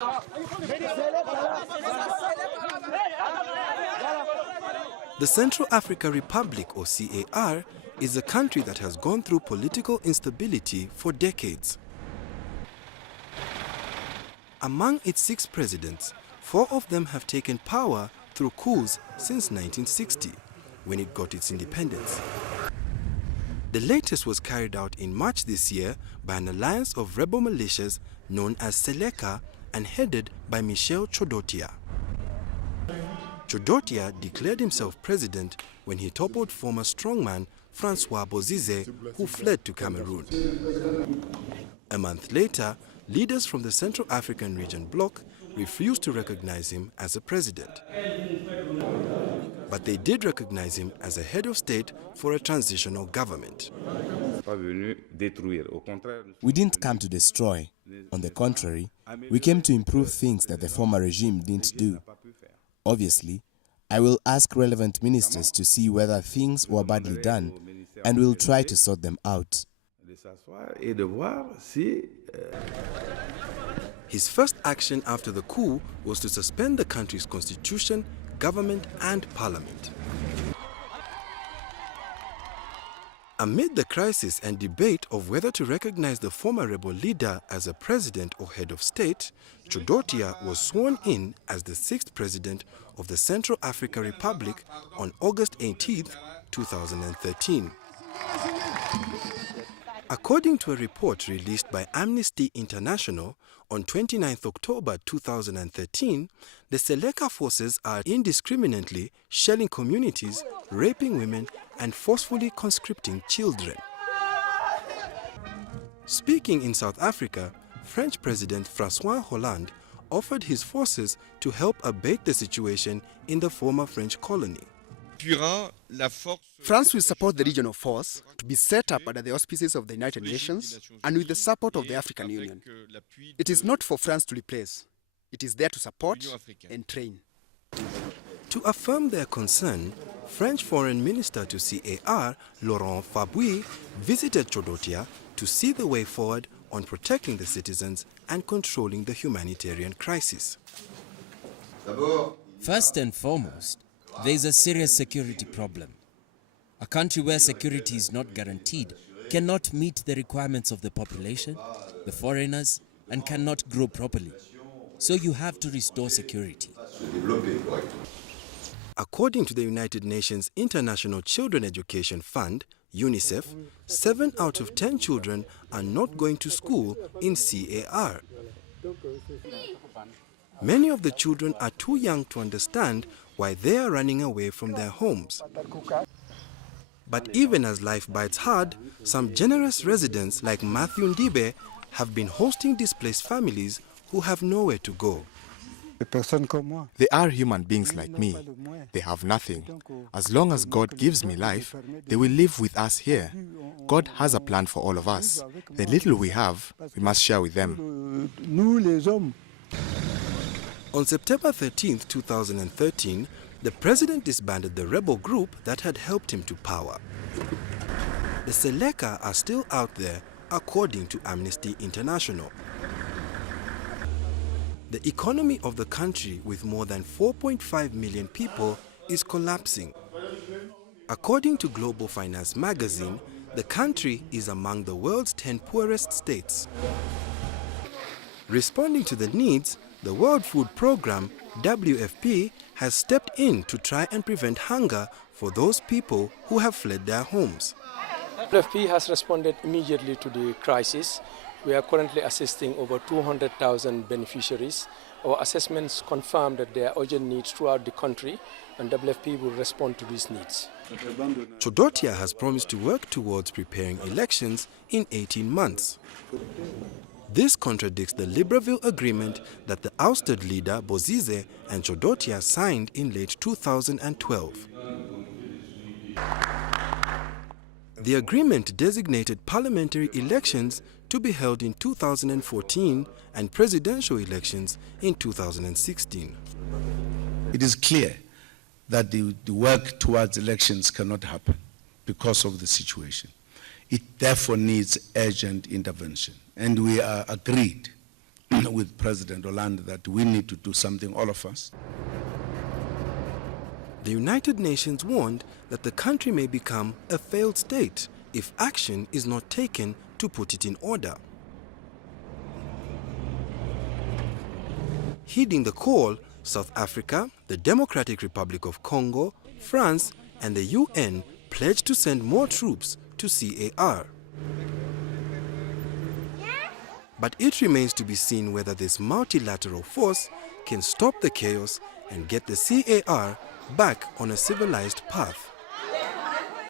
The Central African Republic, or CAR, is a country that has gone through political instability for decades. Among its 6 presidents, 4 of them have taken power through coups since 1960, when it got its independence. The latest was carried out in March this year by an alliance of rebel militias known as Seleka and headed by Michel Chodotia. Chodotia declared himself president when he toppled former strongman Francois Bozize, who fled to Cameroon. A month later, leaders from the Central African Region bloc refused to recognize him as a president. But they did recognize him as a head of state for a transitional government. We didn't come to destroy. On the contrary, we came to improve things that the former regime didn't do. Obviously, I will ask relevant ministers to see whether things were badly done, and we'll try to sort them out. His first action after the coup was to suspend the country's constitution, government and parliament. Amid the crisis and debate of whether to recognize the former rebel leader as a president or head of state, Chodotia was sworn in as the 6th president of the Central African Republic on August 18, 2013. According to a report released by Amnesty International on 29 October 2013, the Seleka forces are indiscriminately shelling communities, raping women, and forcefully conscripting children. Speaking in South Africa, French President François Hollande offered his forces to help abate the situation in the former French colony. France will support the regional force to be set up under the auspices of the United Nations and with the support of the African Union. It is not for France to replace. It is there to support and train. To affirm their concern, French Foreign Minister to CAR, Laurent Fabius, visited Chodotia to see the way forward on protecting the citizens and controlling the humanitarian crisis. First and foremost, there is a serious security problem. A country where security is not guaranteed cannot meet the requirements of the population, the foreigners, and cannot grow properly. So you have to restore security. According to the United Nations International Children Education Fund, UNICEF, 7 out of 10 children are not going to school in CAR. Many of the children are too young to understand why they are running away from their homes. But even as life bites hard, some generous residents like Matthew Ndibe have been hosting displaced families who have nowhere to go. They are human beings like me. They have nothing. As long as God gives me life, they will live with us here. God has a plan for all of us. The little we have, we must share with them. On September 13, 2013, the president disbanded the rebel group that had helped him to power. The Seleka are still out there, according to Amnesty International. The economy of the country, with more than 4.5 million people, is collapsing. According to Global Finance magazine, the country is among the world's 10 poorest states. Responding to the needs, the World Food Programme, WFP, has stepped in to try and prevent hunger for those people who have fled their homes. WFP has responded immediately to the crisis. We are currently assisting over 200,000 beneficiaries. Our assessments confirm that there are urgent needs throughout the country, and WFP will respond to these needs. Chodotia has promised to work towards preparing elections in 18 months. This contradicts the Libreville agreement that the ousted leader Bozize and Chodotia signed in late 2012. The agreement designated parliamentary elections to be held in 2014 and presidential elections in 2016. It is clear that the work towards elections cannot happen because of the situation. It therefore needs urgent intervention, and we are agreed with President Hollande that we need to do something, all of us. The United Nations warned that the country may become a failed state if action is not taken to put it in order. Heeding the call, South Africa, the Democratic Republic of Congo, France, and the UN pledged to send more troops to CAR. But it remains to be seen whether this multilateral force can stop the chaos and get the CAR back on a civilized path.